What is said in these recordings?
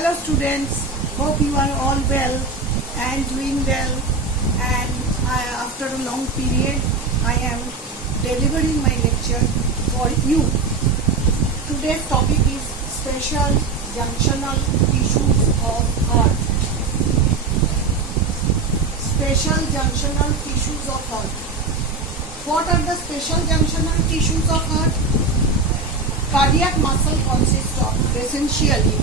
Hello students, hope you are all well and doing well, and after a long period I am delivering my lecture for you. Today's topic is special junctional tissues of heart. Special junctional tissues of heart. What are the special junctional tissues of heart? Cardiac muscle consists of essentially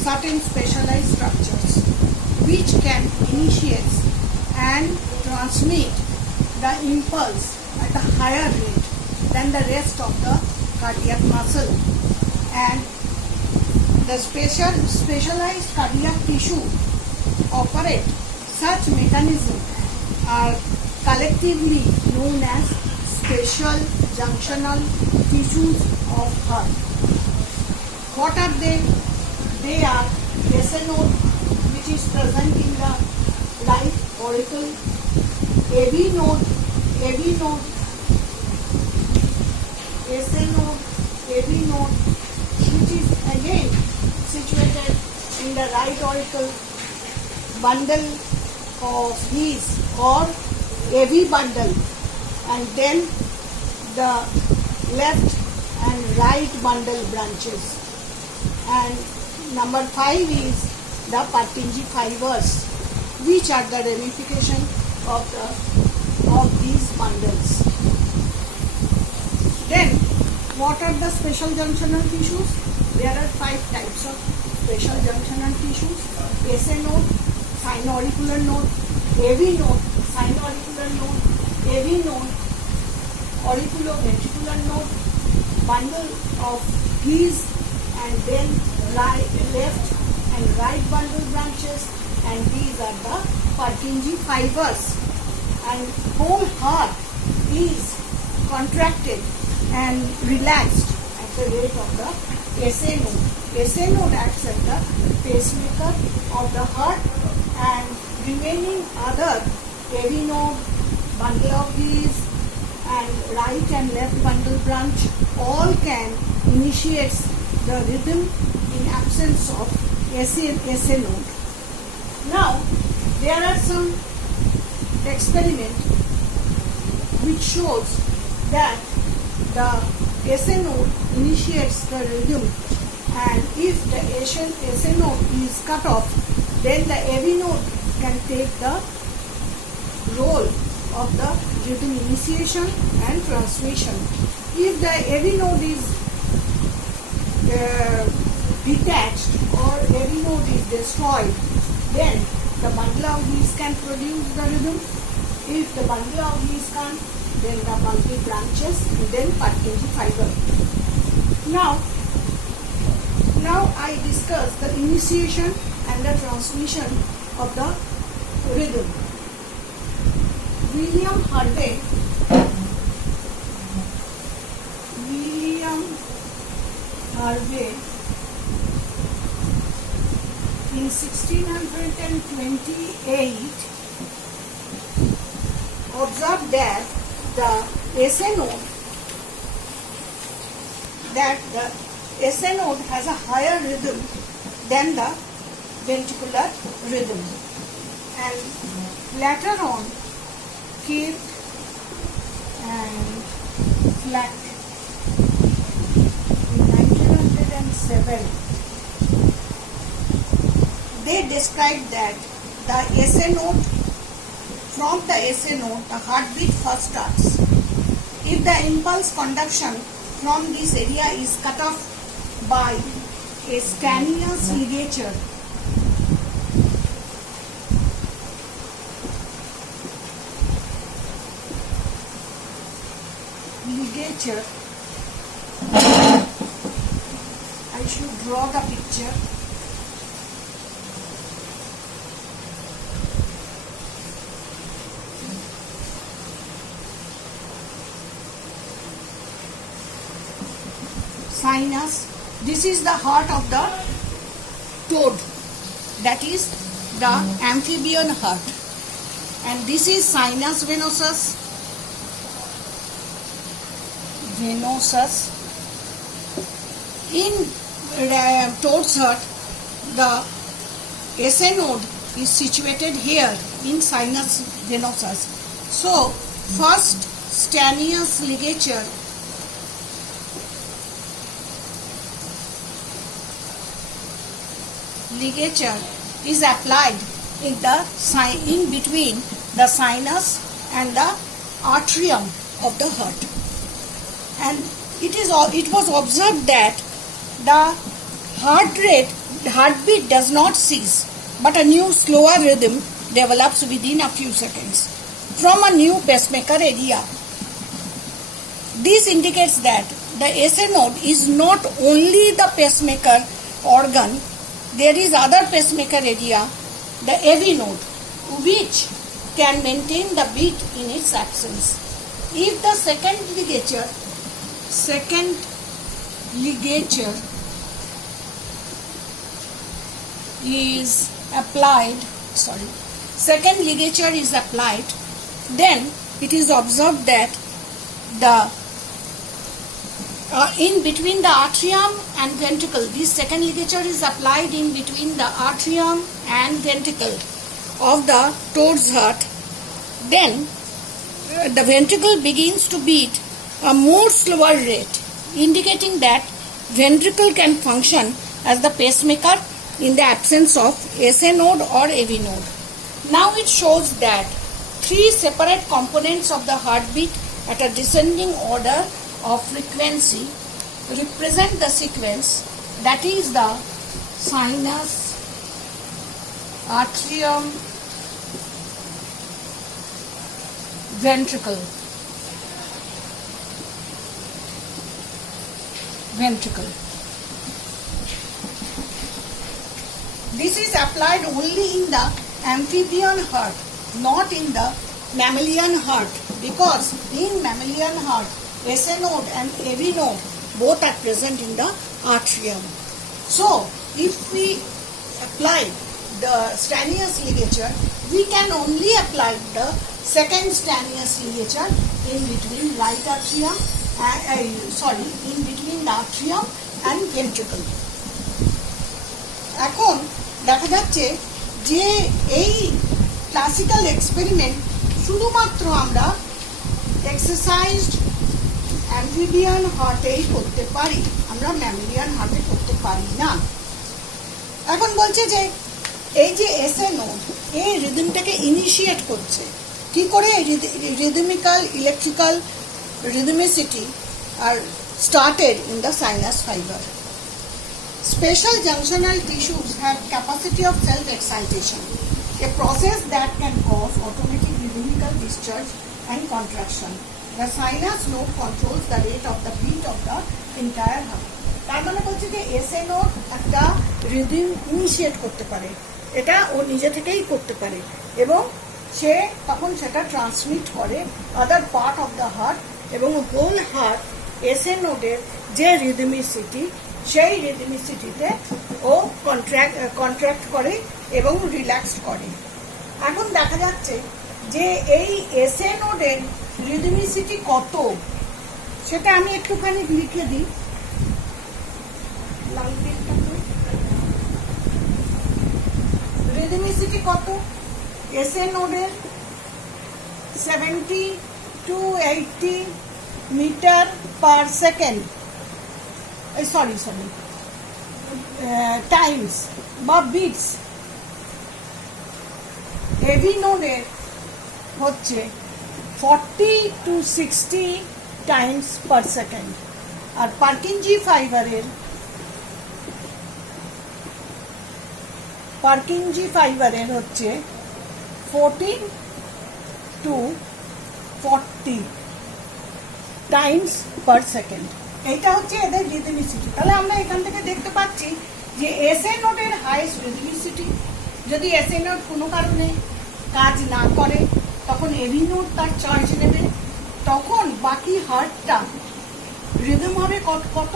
certain specialized structures which can initiate and transmit the impulse at a higher rate than the rest of the cardiac muscle, and the specialized cardiac tissue operate such mechanisms are collectively known as special junctional tissues of heart. What are they? They are SA node, which is present in the right auricle, AV node, SA node, AV node, which is again situated in the right auricle, bundle of His or AV bundle, and then the left and right bundle branches. And number 5 is the Purkinje fibers, which are the ramification of these bundles. Then, what are the special junctional tissues? There are 5 types of special junctional tissues: SA node, sinoauricular node, AV node, sinoauricular node, AV node, auriculoventricular node, bundle of His, and then left and right bundle branches, and these are the Purkinje fibers. And whole heart is contracted and relaxed at the rate of the SA node. SA node acts as the pacemaker of the heart, and remaining other AV node, bundle of His, and right and left bundle branch all can initiate the rhythm in absence of SA node. Now, there are some experiments which shows that the SA node initiates the rhythm, and if the SA node is cut off, then the AV node can take the role of the rhythm initiation and transmission. If the AV node is detached or AV node is destroyed, then the bundle of His can produce the rhythm. If the bundle of His can't, then the multi branches, and then Purkinje fiber. Now I discuss the initiation and the transmission of the rhythm. William Harvey in 1628 observed that the SA node has a higher rhythm than the ventricular rhythm, and later on Kirk and Flack in 1907 they described that the SA node, from the SA node, the heartbeat first starts. If the impulse conduction from this area is cut off by a scaneous ligature, I should draw the picture. Sinus. This is the heart of the toad, that is the amphibian heart, and this is sinus venosus. In toad's heart, the SA node is situated here in sinus venosus. So first Stanius ligature is applied in between the sinus and the atrium of the heart, and it was observed that the heartbeat does not cease, but a new slower rhythm develops within a few seconds from a new pacemaker area. This indicates that the SA node is not only the pacemaker organ. There is other pacemaker area, the AV node, which can maintain the beat in its absence. If the second ligature is applied, then it is observed that in between the atrium and ventricle, this second ligature is applied in between the atrium and ventricle of the towards heart. Then the ventricle begins to beat a more slower rate, indicating that ventricle can function as the pacemaker in the absence of SA node or AV node. Now it shows that three separate components of the heartbeat at a descending order of frequency represent the sequence, that is the sinus, atrium, ventricle. This is applied only in the amphibian heart, not in the mammalian heart, because in mammalian heart SA node and AV node both are present in the atrium. So if we apply the Stanius ligature, we can only apply the second Stanius ligature in between right atrium in between the atrium and ventricle. এখন দেখা যাচ্ছে যে এই classical experiment শুধুমাত্র আমরা exercised amphibian হার্টেই করতে পারি, আমরা ম্যামেলিয়ান হার্টে করতে পারি না। এখন বলছে যে এই যে SA নোড এই রিদমটাকে ইনিশিয়েট করছে কি করে, রিদমিক্যাল electrical rhythmicity are started in the sinus fiber. Special junctional tissues have capacity of self-excitation, a process that can cause automatic rhythmical discharge and contraction. The sinus node controls the rate of the beat of the entire heart. তার মানে বলছে যে SA node একটা rhythm initiate করতে পারে, এটা ও নিজে থেকেই করতে পারে এবং সে তখন সেটা ট্রান্সমিট করে other part of the heart এবং হোল হার্ট SA নোডের যে রিদমিসিটি সেই রিদমিসিটিতে ও কন্ট্রাক্ট করে এবং রিল্যাক্স করে। এখন দেখা যাচ্ছে যে এই SA নোডের রিদমিসিটি কত সেটা আমি একটুখানি লিখে দিই। রিদমিসিটি কত SA নোডের 70 to 80 meter per second, times বা beats। AV নোডের হচ্ছে 40 to 60 times per second, R Purkinje ফাইবারের হচ্ছে 14 to 40 টাইমস পার সেকেন্ড। এইটা হচ্ছে এদের রিদমিসিটি। তাহলে আমরা এখান থেকে দেখতে পাচ্ছি যে SA নোডের হাইয়েস্ট রিদমিসিটি। যদি SA নোড কোনো কারণে কাজ না করে তখন AV নোড তার চার্জ নেবে, তখন বাকি হার্টটা রিদম হবে কত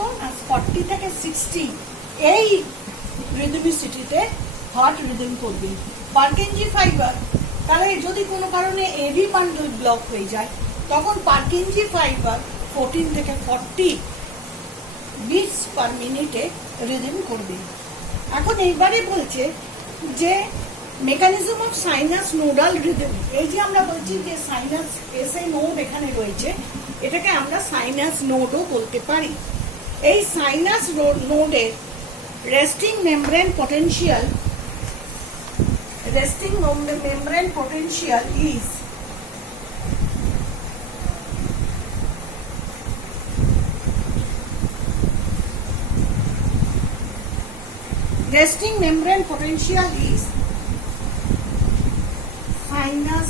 40 থেকে 60 এই রিদমিসিটিতে হার্ট রিদম করবে। পার্কিনজি ফাইবার, তাহলে যদি কোনো কারণে AV বান্ডল ব্লক হয়ে যায় তখন পার্কিনজি ফাইবার 14 থেকে 40 বিটস পার মিনিটে রিদম করবে। এখন এইবারে বলছে যে mechanism of sinus nodal rhythm. এই যে আমরা বলছি যে সাইনাস এসে নোড এখানে রয়েছে, এটাকে আমরা সাইনাস নোডও বলতে পারি। এই সাইনাস নোডের resting membrane potential is resting membrane potential is sinus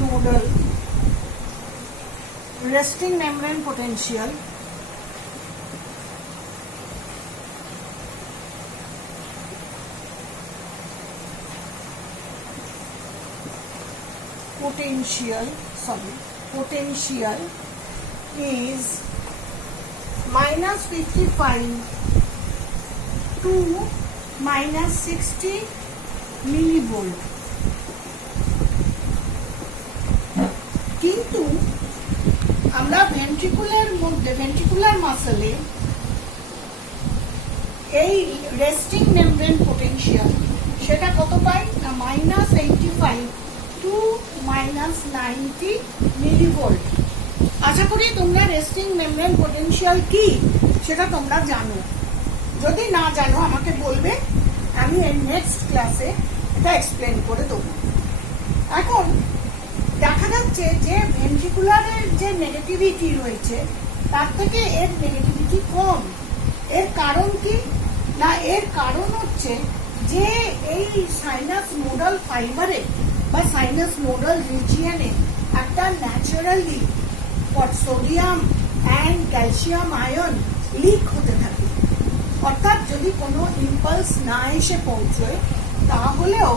nodal resting membrane potential is minus 55 to minus 60 millivolt। কিন্তু আমরা ভেন্ট্রিকুলার মাসলে এই রেস্টিং মেমব্রেন পোটেনশিয়াল সেটা কত পাই না minus 85 to minus 90 millivolt। আশা করি তোমরা রেস্টিং মেমব্রেন পোটেনশিয়াল কি সেটা তোমরা জানো। যদি না জানো আমাকে বলবে, আমি এই নেক্সট ক্লাসে এটা এক্সপ্লেন করে দেবো। এখন দেখা যাচ্ছে যে ভেন্ট্রিকুলারের যে নেগেটিভিটি রয়েছে তার থেকে এর নেগেটিভিটি কম। এর কারণ কি না, এর কারণ হচ্ছে যে এই সাইনাস নোডাল ফাইবারে বা সাইনাস নোডাল রিজিয়নে একটা naturally sodium and calcium ion leak হতে থাকে। অর্থাৎ যদি কোনো ইম্পালস না এসে পৌঁছয় তাহলেও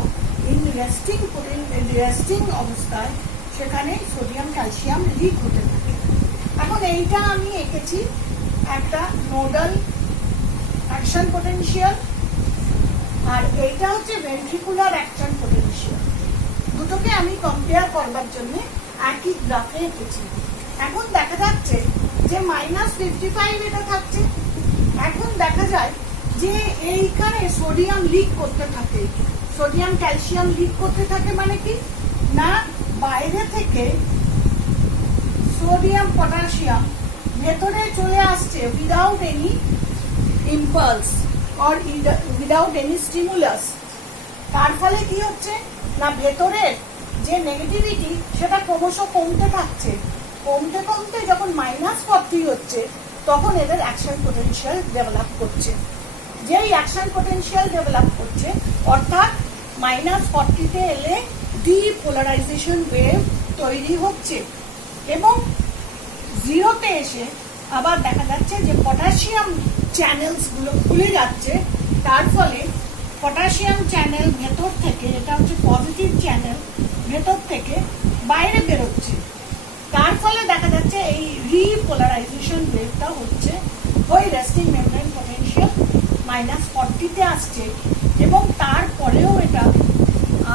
রেস্টিং অবস্থায় সেখানে সোডিয়াম ক্যালসিয়াম লিক হতে থাকে। এখন এইটা আমি এঁকেছি একটা নোডাল অ্যাকশন পোটেনশিয়াল, আর এইটা হচ্ছে ভেন্ট্রিকুলার অ্যাকশন পোটেনশিয়াল। দুটোকে আমি কম্পেয়ার করবার জন্য একই গ্রাফে এঁকেছি। এখন দেখা যাচ্ছে যে minus 55 এটা থাকছে। এখন দেখা যায় যে এইখানে সোডিয়াম লিক করতে থাকে, সোডিয়াম ক্যালসিয়াম লিক করতে থাকে। মানে কি না, বাইরে থেকে সোডিয়াম পটাশিয়াম ভেতরে চলে আসছে without any impulse or without any stimulus. তার ফলে কি হচ্ছে না, ভেতরের যে নেগেটিভিটি সেটা ক্রমশ কমতে থাকছে। কমতে কমতে যখন -40 হচ্ছে তখন এদের অ্যাকশন পোটেনশিয়াল ডেভেলপ করছে। যেই অ্যাকশন পোটেনশিয়াল ডেভেলপ করছে অর্থাৎ -40-তে এলে ডিপোলারাইজেশন ওয়েভ তৈরি হচ্ছে, এবং 0-তে এসে আবার দেখা যাচ্ছে যে পটাশিয়াম চ্যানেলস গুলো খুলে যাচ্ছে। তার ফলে পটাশিয়াম চ্যানেল ভেতর থেকে, এটা হচ্ছে পজিটিভ চ্যানেল, ভেতর থেকে বাইরে বেরোচ্ছে। তার ফলে দেখা যাচ্ছে এই রিপোলারাইজেশন ওয়েভটা হচ্ছে ওই রেস্টিং মেমব্রেন পোটেনশিয়াল -40-তে আসছে, এবং তারপরেও এটা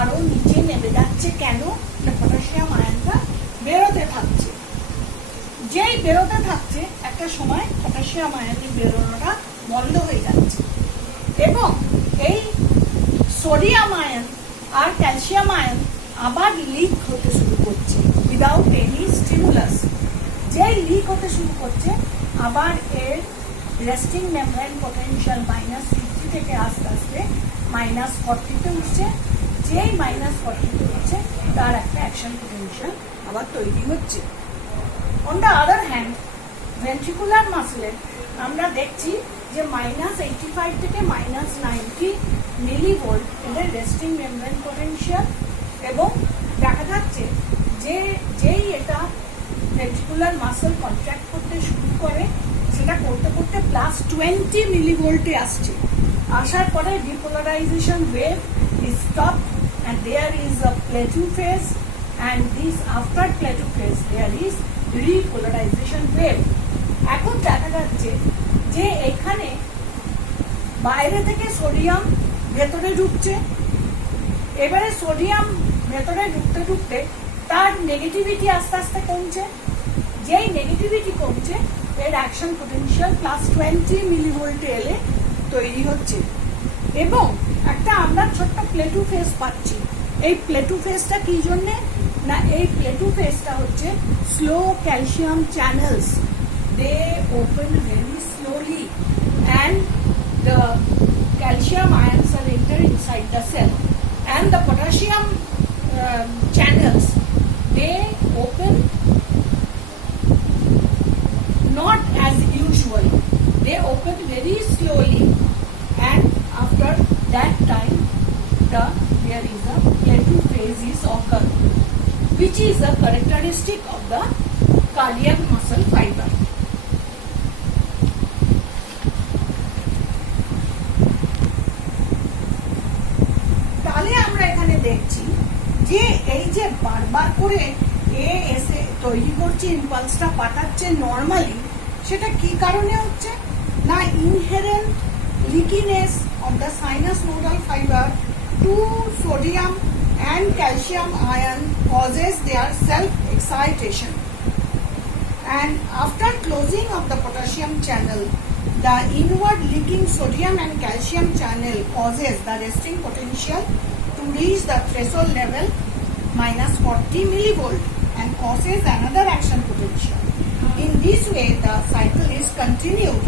আরো নিচে নেমে যাচ্ছে। কেন না, পটাশিয়াম আয়নটা বেরোতে থাকছে। যেই বেরোতে থাকছে একটা সময় পটাশিয়াম আয়নের বেরোনোটা বন্ধ হয়ে যাচ্ছে, এবং এই সোডিয়াম আয়ন আর ক্যালসিয়াম আয়ন আবার লিক হতে শুরু করছে উইদাউট এনি স্টিমুলাস। যেই লিক হতে শুরু করছে আবার এর রেস্টিং মেমব্রেন পোটেনশিয়াল -60 থেকে আস্তে আস্তে -40-তে উঠছে। যেই -40-তে উঠছে তার একটা অ্যাকশন পোটেনশিয়াল আবার তৈরি হচ্ছে। On the other hand ventricular মাসলে আমরা দেখছি যে -85 থেকে -90 মিলিভোল্ট এদের রেস্টিং মেমব্রেন পোটেনশিয়াল, এবং দেখা যাচ্ছে যে যেই এটা ভেন্ট্রিকুলার মাসল কন্ট্রাক্ট করতে শুরু করে সেটা করতে করতে +20 মিলিভোল্টে আসছে। আসার পরে depolarisation wave is stopped and there is a plateau phase, and this after plateau phase there is repolarization wave। এখন দেখা যাচ্ছে যে এখানে বাইরে থেকে সোডিয়াম ভেতরে ঢুকছে। এবারে সোডিয়াম ভেতরে ঢুকতে ঢুকতে তার নেগেটিভিটি আস্তে আস্তে কমছে। যেই নেগেটিভিটি কমছে এর অ্যাকশন পোটেনশিয়াল +20 মিলিভোল্টে এলে তৈরি হচ্ছে এবং একটা আমরা ছোট্ট প্লেটু ফেজ পাচ্ছি। এই প্লেটু ফেজটা কি জন্যে না, এই প্লেটু ফেজটা হচ্ছে slow calcium channels, they open very slowly and the calcium ions are enter inside the cell and the potassium channels, they open not as usual, they open very slowly, and after that time there is a plateau phase is occur, which is a characteristic of the cardiac muscle fiber. তাহলে আমরা এখানে দেখছি যে এই যে বারবার করে এ এসে তৈরি করছে, ইম্পালসটা পাঠাচ্ছে নর্মালি, সেটা কি কারণে হচ্ছে না, inherent leakiness of the sinus nodal fibre to sodium and calcium ion causes their self excitation, and after closing of the potassium channel, the inward leaking sodium and calcium channel causes the resting potential to reach the threshold level minus 40 millivolt and causes another action potential. In this way, the cycle is continued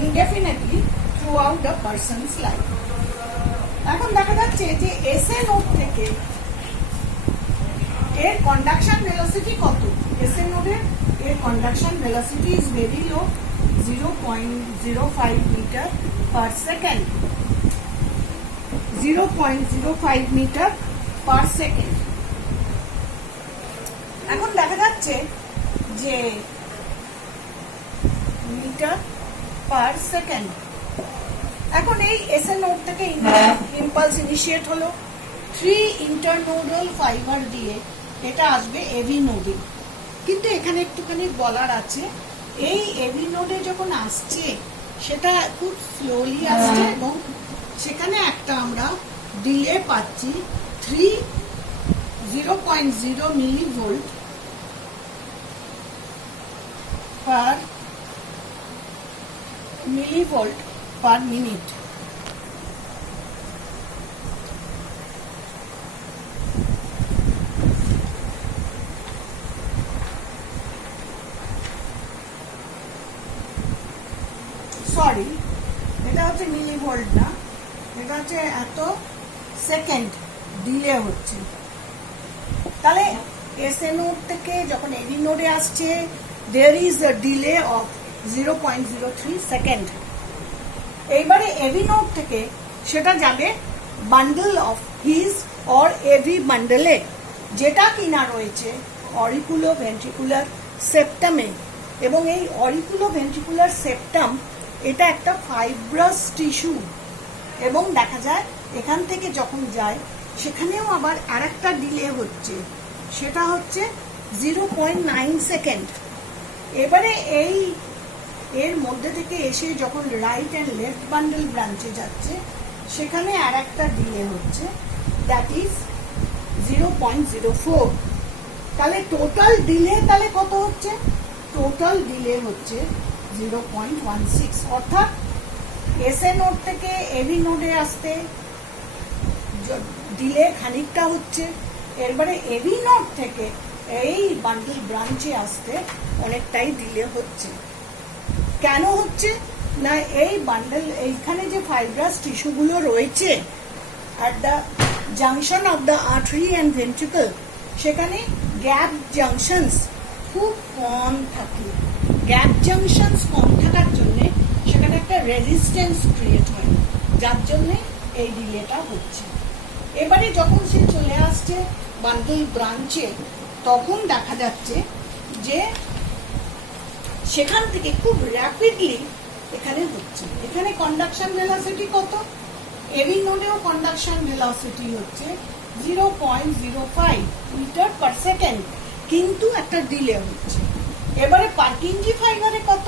indefinitely throughout the person's life. এখন দেখা যাচ্ছে যে SA node থেকে এর conduction velocity কত, SA নোডের এর conduction velocity is very low, 0.05 metre per second, 0.05 metre per second. এখন দেখা যাচ্ছে যে মিটার পার সেকেন্ড। এখন এই এসএ নোড থেকে ইম্পালস ইনিশিয়েট হলো, 3 ইন্টারনোডাল ফাইবার দিয়ে এটা আসবে এভি নোডে। কিন্তু এখানে একটুখানি বলার আছে, এই এভি নোডে যখন আসছে সেটা খুব স্লোলি আসছে এবং সেখানে একটা আমরা ডিলে পাচ্ছি 0.0 মিলিভোল্ট পার মিনিট। সরি, এটা হচ্ছে মিলিভোল্ট না, এটা হচ্ছে এত সেকেন্ড ডিলে হচ্ছে। তাহলে এসএ নোড থেকে যখন এভি নোডে আসছে, there is a delay of 0.03 second. এইবারে এভি নোড থেকে সেটা যাবে bundle of His or AV বান্ডলে, যেটা কিনা রয়েছে অরিকুলো ভেন্ট্রিকুলার সেপ্টামে। এবং এই অরিকুলো ভেন্ট্রিকুলার সেপ্টাম এটা একটা ফাইব্রাস টিস্যু, এবং দেখা যায় এখান থেকে যখন যায় সেখানেও আবার আরেকটা ডিলে হচ্ছে, সেটা হচ্ছে 0.9 সেকেন্ড। এবারে এই এর মধ্যে থেকে এসে যখন রাইট অ্যান্ড লেফট বান্ডল ব্রাঞ্চে যাচ্ছে সেখানে আর একটা ডিলে হচ্ছে, দ্যাট ইজ 0.04। তাহলে টোটাল ডিলে তাহলে কত হচ্ছে, টোটাল ডিলে হচ্ছে 0.16। অর্থাৎ এসএ নোড থেকে এভি নোডে আসতে ডিলে খানিকটা হচ্ছে, এরপরে এভি নোড থেকে এই বান্ডল ব্রাঞ্চে আসতে অনেকটাই ডিলে হচ্ছে। কেন হচ্ছে না, এই বান্ডল এইখানে যে ফাইব্রাস টিস্যুগুলো রয়েছে at the junction of the artery and ventricle, সেখানে গ্যাপ জাংশনস খুব কম থাকে। গ্যাপ জাংশনস কম থাকার জন্য সেখানে একটা রেজিস্ট্যান্স ক্রিয়েট হয়, যার জন্য এই ডিলেটা হচ্ছে। এবারে যখন সে চলে আসছে বান্ডল ব্রাঞ্চে, তখন দেখা যাচ্ছে যে সেখান থেকে খুব র্যাপিডলি এখানে হচ্ছে। এখানে কন্ডাকশন ভেলোসিটি কত, এভি নোডেও কন্ডাকশন ভেলোসিটি হচ্ছে 0.05 মিটার পার সেকেন্ড, কিন্তু একটা ডিলে হচ্ছে। এবারে পার্কিনজি ফাইবারে কত,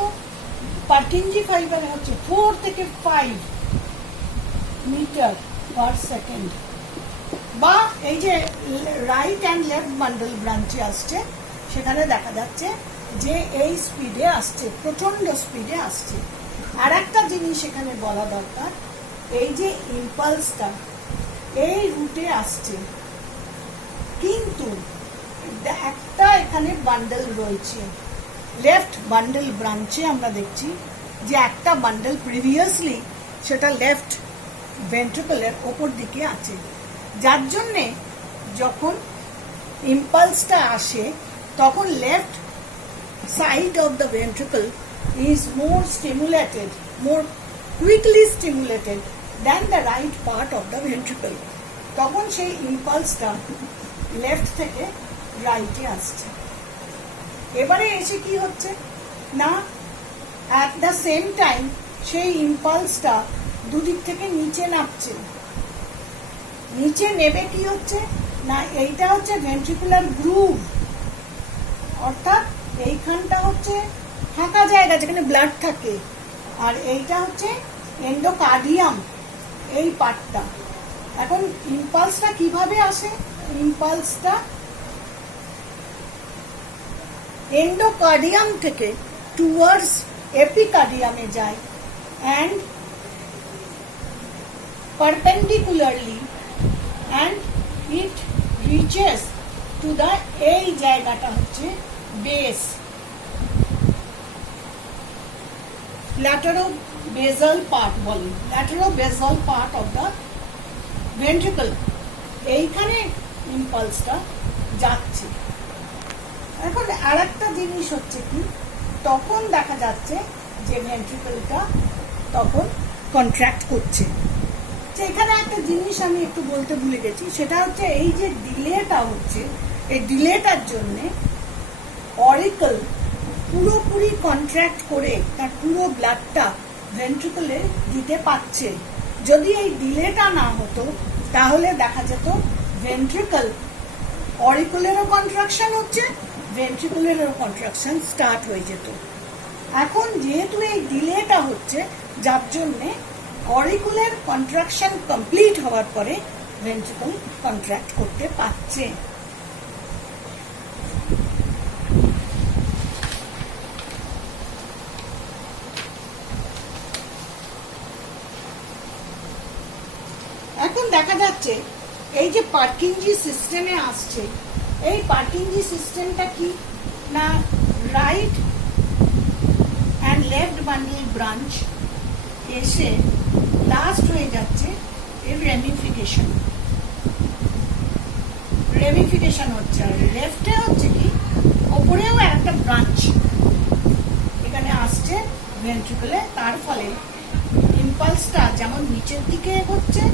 পার্কিনজি ফাইবারে হচ্ছে 4 থেকে 5 মিটার পার সেকেন্ড। বা এই যে রাইট অ্যান্ড লেফট বান্ডল ব্রাঞ্চে আসছে, সেখানে দেখা যাচ্ছে যে এই স্পিডে আসছে, প্রচন্ড স্পিডে আসছে। আর একটা জিনিস এখানে বলা দরকার, এই যে ইম্পালসটা এই রুটে আসছে, কিন্তু একটা এখানে বান্ডেল রয়েছে, লেফট বান্ডেল ব্রাঞ্চে আমরা দেখছি যে একটা বান্ডেল প্রিভিয়াসলি সেটা লেফট ভেন্ট্রিকলের ওপর দিকে আছে, যার জন্যে যখন ইম্পালসটা আসে তখন left side of the ventricle is more stimulated, more quickly stimulated than the right part of the ventricle. তখন সেই ইম্পালসটা লেফট থেকে রাইটে আসছে। এবারে এসে কি হচ্ছে না, অ্যাট দ্য সেম টাইম সেই ইম্পালসটা দুদিক থেকে নিচে নামছে। নিচে নেবে কি হচ্ছে না, এইটা হচ্ছে ভেন্ট্রিকুলার গ্রুভ, অর্থাৎ এইখানটা হচ্ছে ফাঁকা জায়গা যেখানে ব্লাড থাকে, আর এইটা হচ্ছে এন্ডোকার্ডিয়াম, এই পার্টটা। এখন ইম্পালসটা কিভাবে আসে, ইম্পালসটা এন্ডোকার্ডিয়াম থেকে টুয়ার্ডস এপিকার্ডিয়ামে যায় and perpendicularly and it reaches to the, এই জায়গাটা হচ্ছে বেস, ল্যাটেরোবেসাল পার্ট বলে, laterobasal part of the ventricle. এইখানে ইম্পালসটা যাচ্ছে। এখন আর একটা জিনিস হচ্ছে কি, তখন দেখা যাচ্ছে যে ভেন্ট্রিকলটা তখন কন্ট্রাক্ট করছে। এখানে একটা জিনিস আমি একটু বলতে ভুলে গেছি, সেটা হচ্ছে এই যে ডিলেটা হচ্ছে, এই ডিলেটার জন্যে অরিকল পুরোপুরি কন্ট্রাক্ট করে তার পুরো ব্লাডটা ভেন্ট্রিকলে দিতে পারছে। যদি এই ডিলেটা না হতো তাহলে দেখা যেত ভেন্ট্রিকল, অরিকলেরও কন্ট্রাকশন হচ্ছে, ভেন্ট্রিকুলেরও কন্ট্রাকশন স্টার্ট হয়ে যেত। এখন যেহেতু এই ডিলেটা হচ্ছে, যার জন্যে অরিকুলের কন্ট্রাকশন কমপ্লিট হওয়ার পরে ভেন্ট্রিকল কন্ট্রাক্ট করতে পারছে। এখন দেখা যাচ্ছে এই যে পার্কিনজি সিস্টেমে আসছে, এই পার্কিনজি সিস্টেমটা কি না, right and left bundle branch এসে লাস্ট হয়ে যাচ্ছে এর রেমিফিকেশন, রেমিফিকেশন হচ্ছে। আর লেফটে হচ্ছে কি, ওপরেও একটা ব্রাঞ্চ এখানে আসছে ভেন্ট্রিকলে, তার ফলে ইম্পালসটা যেমন নিচের দিকে এগোচ্ছে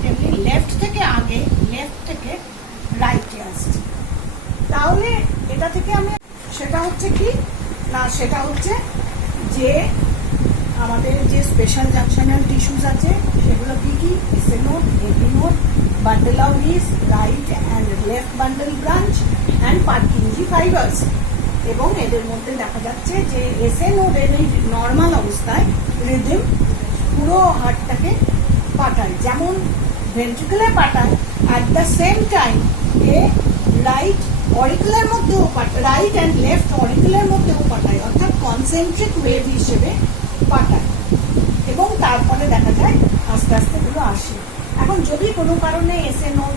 তেমনি লেফট থেকে আগে, লেফট থেকে রাইটে আসছে। তাহলে এটা থেকে আমি সেটা হচ্ছে কি না, সেটা হচ্ছে যে আমাদের যে স্পেশাল জাংশনাল টিস্যুস আছে সেগুলো কি কি, SA node, AP node, bundle of His, right and left bundle branch and Purkinje fibres. এবং এদের মধ্যে দেখা যাচ্ছে যে এসএ নোডের এই নর্মাল অবস্থায় রিদম পুরো হার্টটাকে পাঠায়, যেমন ভেন্ট্রিকুলে পাঠায়, at the same time A right auricular মধ্যেও পাঠায়, রাইট অ্যান্ড লেফট অরিকুলার মধ্যেও পাঠায়, অর্থাৎ কনসেন্ট্রিক ওয়েভ হিসেবে পাঠায়। এবং তারপরে দেখা যায় আস্তে আস্তে এগুলো আসে। এখন যদি কোনো কারণে এসএ নোড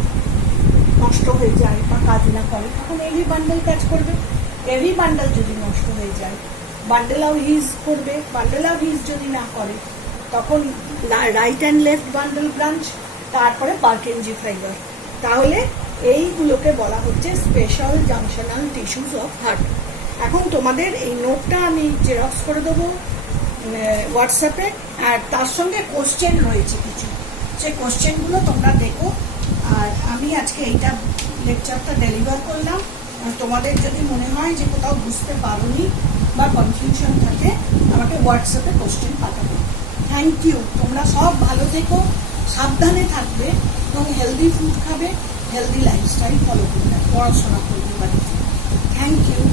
নষ্ট হয়ে যায় বা কাজ না করে, তখন এভি বান্ডেল কাজ করবে। এভি বান্ডেল যদি নষ্ট হয়ে যায়, বান্ডেল অফ হিজ করবে। বান্ডেল অফ হিজ যদি না করে, তখন right and left bundle branch, তারপরে পার্কিনজি ফাইবার। তাহলে এইগুলোকে বলা হচ্ছে special junctional tissues of heart. এখন তোমাদের এই নোটটা আমি জেরক্স করে দেবো হোয়াটসঅ্যাপে, আর তার সঙ্গে কোশ্চেন রয়েছে কিছু, সেই কোশ্চেনগুলো তোমরা দেখো। আর আমি আজকে এইটা লেকচারটা ডেলিভার করলাম। তোমাদের যদি মনে হয় যে কোথাও বুঝতে পারোনি বা কনফিউশন থাকে, আমাকে হোয়াটসঅ্যাপে কোশ্চেন পাঠাবো। Thank you. তোমরা সব ভালো থেকো, সাবধানে থাকবে এবং হেলদি ফুড খাবে, হেলদি লাইফস্টাইল ফলো করবে, পড়াশোনা করবে বাড়িতে। Thank you.